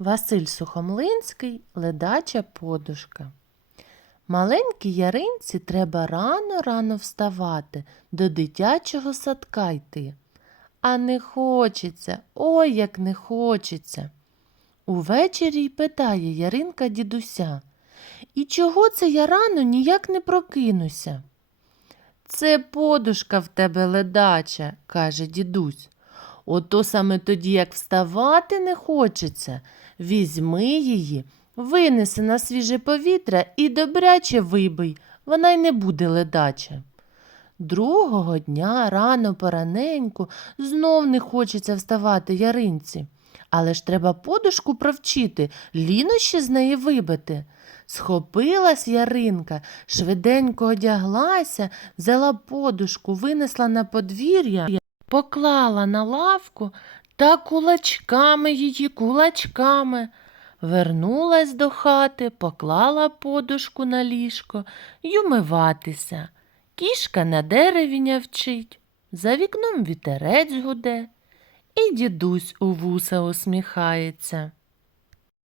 Василь Сухомлинський ледача подушка. Маленькій яринці треба рано-рано вставати, до дитячого садка йти. А не хочеться, ой, як не хочеться. Увечері й питає Яринка дідуся. І чого це я рано ніяк не прокинуся? Це подушка в тебе ледача, каже дідусь. Ото саме тоді, як вставати не хочеться, візьми її, винеси на свіже повітря і добряче вибий, вона й не буде ледача. Другого дня рано пораненьку знов не хочеться вставати яринці. Але ж треба подушку провчити, лінощі з неї вибити. Схопилась яринка, швиденько одяглася, взяла подушку, винесла на подвір'я, поклала на лавку та кулачками її, кулачками. Вернулась до хати, поклала подушку на ліжко й умиватися. Кішка на дереві нявчить, за вікном вітерець гуде, і дідусь у вуса усміхається.